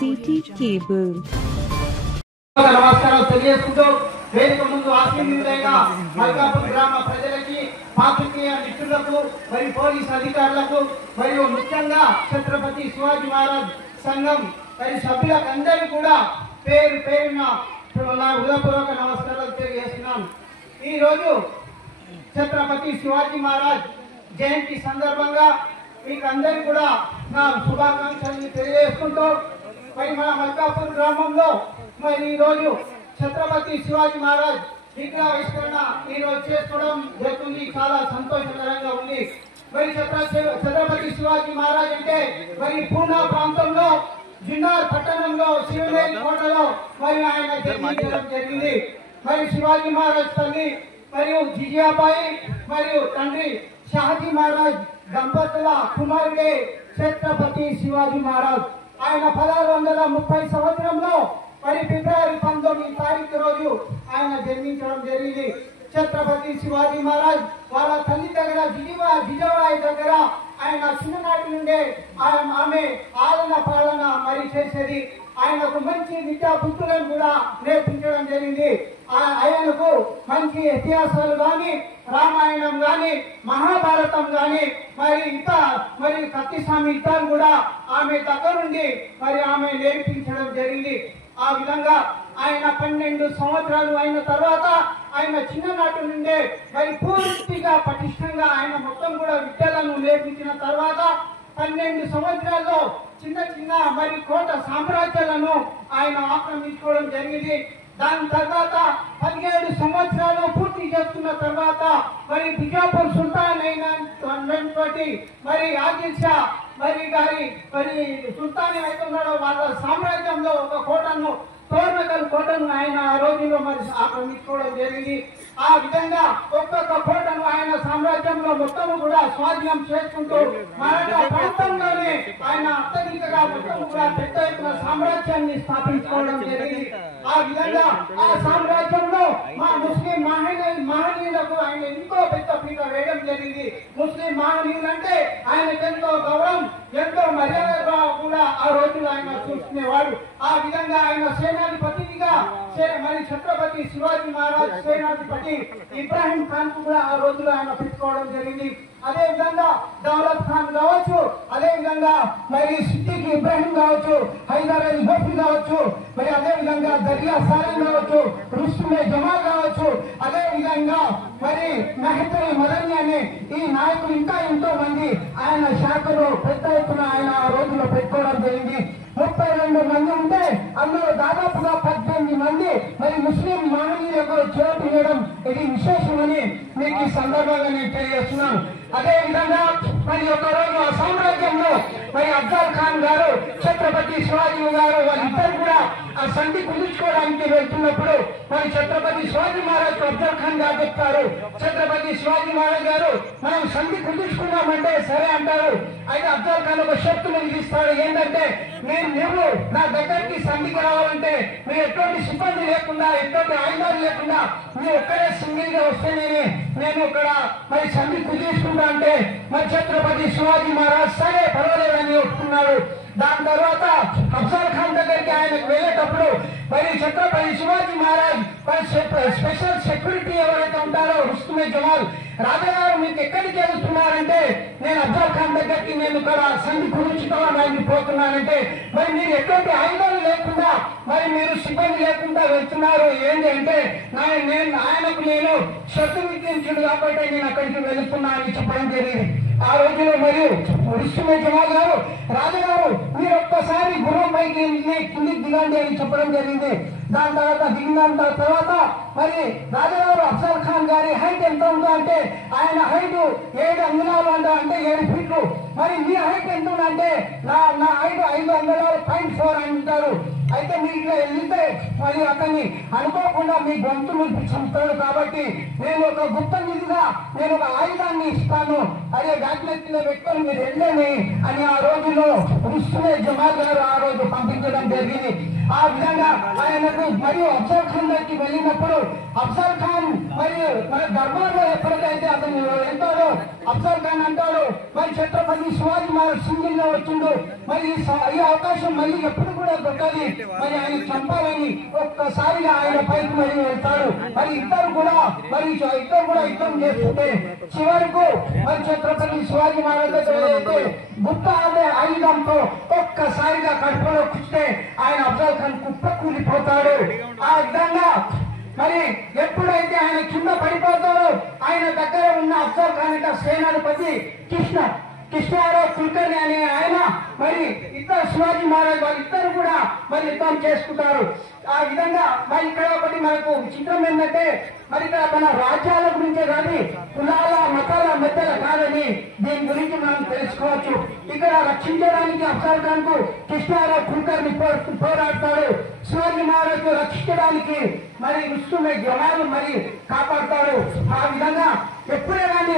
City Cable. నమస్కారం తెలియజేస్తూ వేదిక ముందు ఆశీర్వదించగా మల్కాపూర్ గ్రామ ప్రజలకి పాత్రికేయ మిత్రులకు మరియు పోలీస్ అధికారులకు మరియు ముఖ్యంగా ఛత్రపతి శివాజీ మహారాజ్ సంఘం మరియు సభ్యులందరికీ కూడా పేరు పేరున నా హృదయపూర్వక నమస్కారాలు తెలియజేస్తున్నాను. ఈరోజు ఛత్రపతి శివాజీ మహారాజ్ జయంతి సందర్భంగా మీకు అందరికీ కూడా నా శుభాకాంక్షలు తెలియజేసుకుంటూ మరి మన మల్కాపూర్ గ్రామంలో మరి ఈరోజు ఛత్రపతి శివాజీ మహారాజ్ విగ్రహావిష్కరణ ఈరోజు చేసుకోవడం జరుగుతుంది. చాలా సంతోషకరంగా ఉంది. మరి ఛత్రపతి శివాజీ మహారాజ్ అంటే మరి పూనా ప్రాంతంలో జిన్నార్ పట్టణంలో శివనేరి కోటలో మరి ఆయన జన్మించడం జరిగింది. మరి శివాజీ మహారాజ్ తల్లి మరియు జిజియాబాయి మరియు తండ్రి షాజీ మహారాజ్ దంపతుల కుమారుడే ఛత్రపతి శివాజీ మహారాజ్. ఆయన 1630 సంవత్సరంలో మరి ఫిబ్రవరి 19 తారీఖు రోజు ఆయన జన్మించడం జరిగింది. ఛత్రపతి శివాజీ మహారాజ్ వాళ్ళ తల్లి దగ్గర జిజవాయి దగ్గర ఆయన చిన్ననాటి నుండే ఆమె ఆలన పాలన మరి చేసేది. ఆయనకు మంచి విద్యా బుద్ధులను కూడా నేర్పించడం జరిగింది. ఆయనకు మంచి ఇతిహాసాలు కానీ రామాయణం కానీ మహాభారతం కానీ మరి ఇంకా మరి కత్తిస్వామి యుద్ధాలు కూడా ఆమె దగ్గర నుండి మరి ఆమె నేర్పించడం జరిగింది. ఆ విధంగా ఆయన 12 సంవత్సరాలు అయిన తర్వాత ఆయన చిన్ననాటి నుండే మరి పూర్తిగా పటిష్టంగా ఆయన మొత్తం కూడా విద్యలను నేర్పించిన తర్వాత 12 సంవత్సరాల్లో చిన్న చిన్న మరి కోట సామ్రాజ్యాలను ఆయన ఆక్రమించుకోవడం జరిగింది. దాని తర్వాత 17 సంవత్సరాలు పూర్తి చేస్తున్న తర్వాత మరి బిజాపూర్ సుల్తాన్ అయినటువంటి మరి ఆదిల్ షా మరి గారి మరి సుల్తాన్ అవుతున్నాడో వాళ్ళ సామ్రాజ్యంలో ఒక కోటను తోర్నకల్ కోటను ఆయన ఆ రోజుల్లో మరి ఆక్రమించుకోవడం జరిగింది. ఆ విధంగా ఒక్కొక్క కోటను ఆయన సామ్రాజ్యంలో మొత్తం కూడా స్వాధీనం చేసుకుంటూ మరాఠా ప్రాంతంలోనే ఆయన అత్యధికంగా మొత్తం కూడా పెద్ద ఎత్తున సామ్రాజ్యాన్ని స్థాపించుకోవడం జరిగింది. ఆ విధంగా ఆ సామ్రాజ్యంలో మా ముస్లిం మహనీయులకు ఆయన ఎంతో పెద్ద పీట వేయడం జరిగింది. ముస్లిం మహనీయులు అంటే ఆయనకు ఎంతో గౌరవం ఎంతో మర్యాదగా కూడా ఆ రోజులు ఆయన చూసుకునేవాడు. ఆ విధంగా ఆయన సేనాధిపతిగా మరి ఛత్రపతి శివాజీ మహారాజ్ సేనాధిపతి ఇబ్రాహిం ఖాన్ కూడా ఆ రోజులు ఆయన పెట్టుకోవడం జరిగింది. అదే విధంగా దౌలత్ ఖాన్ కావచ్చు, అదే విధంగా మరి సిద్దిక్ ఇబ్రాహిం కావచ్చు, హైదర్ అలీ గోఫీ కావచ్చు, మరి అదే విధంగా దరియా సాలం కావచ్చు, రుస్తుమే జమాల్ కావచ్చు, అదే విధంగా మరి మెహతరీ మదనీ అనే ఈ నాయకులు ఇంకా ఎంతో మంది ఆయన శాఖలో పెద్ద ఎత్తున ఆయన ఆ రోజుల్లో పెట్టుకోవడం జరిగింది. 32 మంది ఉంటే అందులో దాదాపుగా 18 మంది మరి ముస్లిం మహనీయులకు చోటు ఇవ్వడం ఇది విశేషమని మీకు ఈ సందర్భంగా నేను తెలియజేస్తున్నాను. అదే విధంగా మరి ఒక రోజు ఆ సామ్రాజ్యంలో మరి అఫ్జల్ ఖాన్ గారు ఛత్రపతి శివాజీ గారు వాళ్ళిద్దరు కూడా ఆ సంధి కుదుర్చుకోవడానికి వెళ్తున్నప్పుడు మరి ఛత్రపతి శివాజీ మహారాజ్ అఫ్జల్ ఖాన్ గారు చెప్తారు, ఛత్రపతి శివాజీ మహారాజ్ గారు మనం సంధి కుదుర్చుకున్నామంటే సరే అంటారు. అయితే అఫ్జల్ ఖాన్ ఒక షరతును విధిస్తాడు. ఏంటంటే నువ్వు నా దగ్గరికి సంధికి రావాలంటే మీరు ఎటువంటి సిబ్బంది లేకుండా ఎటువంటి ఆయుధాలు లేకుండా మీరు ఒక్కడే సింగిల్ గా వస్తేనే నేను ఇక్కడ మరి సంధి కుదుర్చుకుంటా అంటే మరి ఛత్రపతి శివాజీ మహారాజ్ సరే పర్వాలేదని ఒప్పుకున్నాడు. దాని తర్వాత అఫ్జల్ ఖాన్ దగ్గరికి ఆయనకు వెళ్ళేటప్పుడు మరి ఛత్రపతి శివాజీ మహారాజ్ స్పెషల్ సెక్యూరిటీ ఎవరైతే ఉంటారో రుస్తుమే జమాల్ రాజాగారు మీకు ఎక్కడికి వెళ్తున్నారంటే నేను అఫ్జల్ ఖాన్ దగ్గరికి నేను ఇక్కడ సంధి కుదుర్చుకోవడానికి పోతున్నానంటే మరి మీరు ఎటువంటి ఆయుధాలు లేకుండా మరి మీరు సిబ్బంది లేకుండా వెళ్తున్నారు ఏంటి అంటే ఆయనకు నేను శత్రు విధించుడు కాబట్టి నేను అక్కడికి వెళుతున్నా అని చెప్పడం జరిగింది. ఆ రోజులో మరియు రుస్తుమే జమాల్ గారు రాజుగారు మీరు ఒక్కసారి గుర్రం పైకి కిందికి దిగండి అని చెప్పడం జరిగింది. దాని తర్వాత దిగిన తర్వాత మరి రాజుగారు అఫ్జల్ ఖాన్ గారి హైట్ ఎంత ఉందో అంటే ఆయన హైట్ 7 అంగుళాలు అంటే 7 ఫీట్లు. మరి మీ హైట్ ఎంత ఉందంటే నా హైట్ 5 అంగుళాలు 0.4 అంటారు. అయితే మీరు ఇట్లా వెళ్తే మరి అతన్ని అనుకోకుండా మీ గొంతులు చంపుతాడు కాబట్టి నేను ఒక గుప్త నిధిగా నేను ఒక ఆయుధాన్ని ఇస్తాను, అదే బ్యాక్లెట్లో పెట్టుకొని మీరు వెళ్ళని అని ఆ రోజులో రుస్తుమే జమాల్ గారు ఆ రోజు పంపించడం జరిగింది. ఆ విధంగా ఆయనకు మరియు అఫ్జల్ ఖాన్ దగ్గరికి వెళ్ళినప్పుడు అఫ్జల్ ఖాన్ మరియు మన దర్బార్లో ఎప్పటికైతే అతను వెళ్తాడో అఫ్జల్ ఖాన్ అంటాడు మరి ఛత్రపతి శివాజీ మహారాజ్ సింగిల్ గా వచ్చిండు మరి ఈ అవకాశం మళ్ళీ ఎప్పుడు కూడా దొరకాలి మరి ఆయన చంపాలని ఒక్కసారిగా ఆయన పైకి మరి వెళ్తాడు మరి ఇద్దరు కూడా యుద్ధం చేస్తుంటే చివరకు మరి ఛత్రపతి శివాజీ మహారాజ్ దగ్గర గుప్త అనే ఆయుధంతో ఒక్కసారిగా కడుపులో కుచ్చితే ఆయన అఫ్జల్ ఖాన్ కుప్ప కూలిపోతాడు ఆ విధంగా మరి ఎప్పుడైతే ఆయన కింద పడిపోతాడో ఆయన దగ్గర ఉన్న అఫ్జల్ ఖాన్ అంటే సేనాధిపతి కృష్ణారావు కుల్కర్ణి అనే ఆయన మరి ఇద్దరు శివాజీ మహారాజ్ వాళ్ళిద్దరు కూడా మరి యుద్ధం చేసుకుంటారు ఆ విధంగా మరి ఇక్కడ ఒకటి మనకు చిత్రం ఏంటంటే మరి ఇక్కడ మన రాజ్యాల గురించే కానీ కులాల మతాల మధ్యలో కాదని దీని గురించి మనం తెలుసుకోవచ్చు ఇక్కడ రక్షించడానికి అఫ్జల్ ఖాన్ కు కృష్ణారావు కుల్కర్ణి పోరాడతాడు శివాజీ మహారాజ్ రక్షించడానికి మరి ఇస్తున్న జవాలు మరి కాపాడతాడు ఆ విధంగా ఎప్పుడే కానీ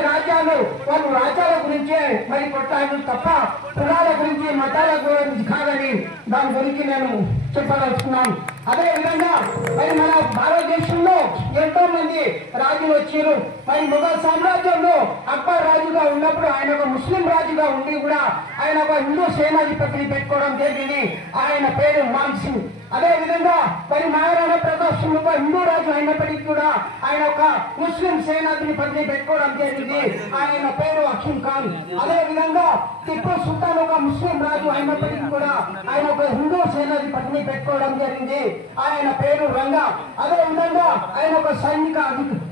వాళ్ళు రాజ్యాల గురించే మరి కొట్టాడు తప్ప కులాల గురించి మతాల గురించి కాదని దాని గురించి నేను చెప్పదలుచుకున్నాను అదే విధంగా మరి మన భారతదేశంలో ఎంతో మంది రాజులు వచ్చారు మరి మొఘల్ సామ్రాజ్యంలో అక్బర్ రాజుగా ఉన్నప్పుడు ఆయన ఒక ముస్లిం రాజుగా ఉండి కూడా ఆయన ఒక హిందూ సేనాధిపతిని పెట్టుకోవడం జరిగింది ఆయన పేరు మాన్ సింగ్ అదే విధంగా మరి మహారాణా ప్రతాప్ సింగ్ ఒక హిందూ రాజు అయినప్పటికీ కూడా ఆయన ఒక ముస్లిం సేనాధిపతిని పెట్టుకోవడం జరిగింది ఆయన పేరు అఖీం ఖాన్ అదే విధంగా టిప్పు సుల్తాన్ ఒక ముస్లిం రాజు అయినప్పటికీ కూడా ఆయన ఒక హిందూ సేనాధిపతిని పెట్టుకోవడం జరిగింది ఆయన పేరు రంగా అదే విధంగా ఆయన ఒక సైనిక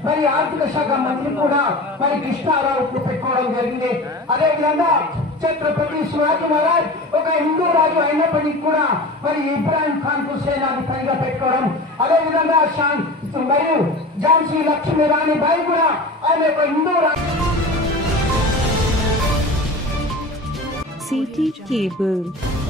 మరి ఆర్థిక శాఖ మంత్రి కూడా మరి కృష్ణారావు పెట్టుకోవడం జరిగింది అదే విధంగా ఛత్రపతి శివాజీ మహారాజ్ ఒక హిందూ రాజు అయినప్పటికీ కూడా మరి ఇబ్రాహిం ఖాన్ కు సేనాధిపతిగా పెట్టుకోవడం అదే విధంగా మరియు ఝాన్సీ లక్ష్మీ రాణి బాయి కూడా ఆయన ఒక హిందూ రాజు CT Cable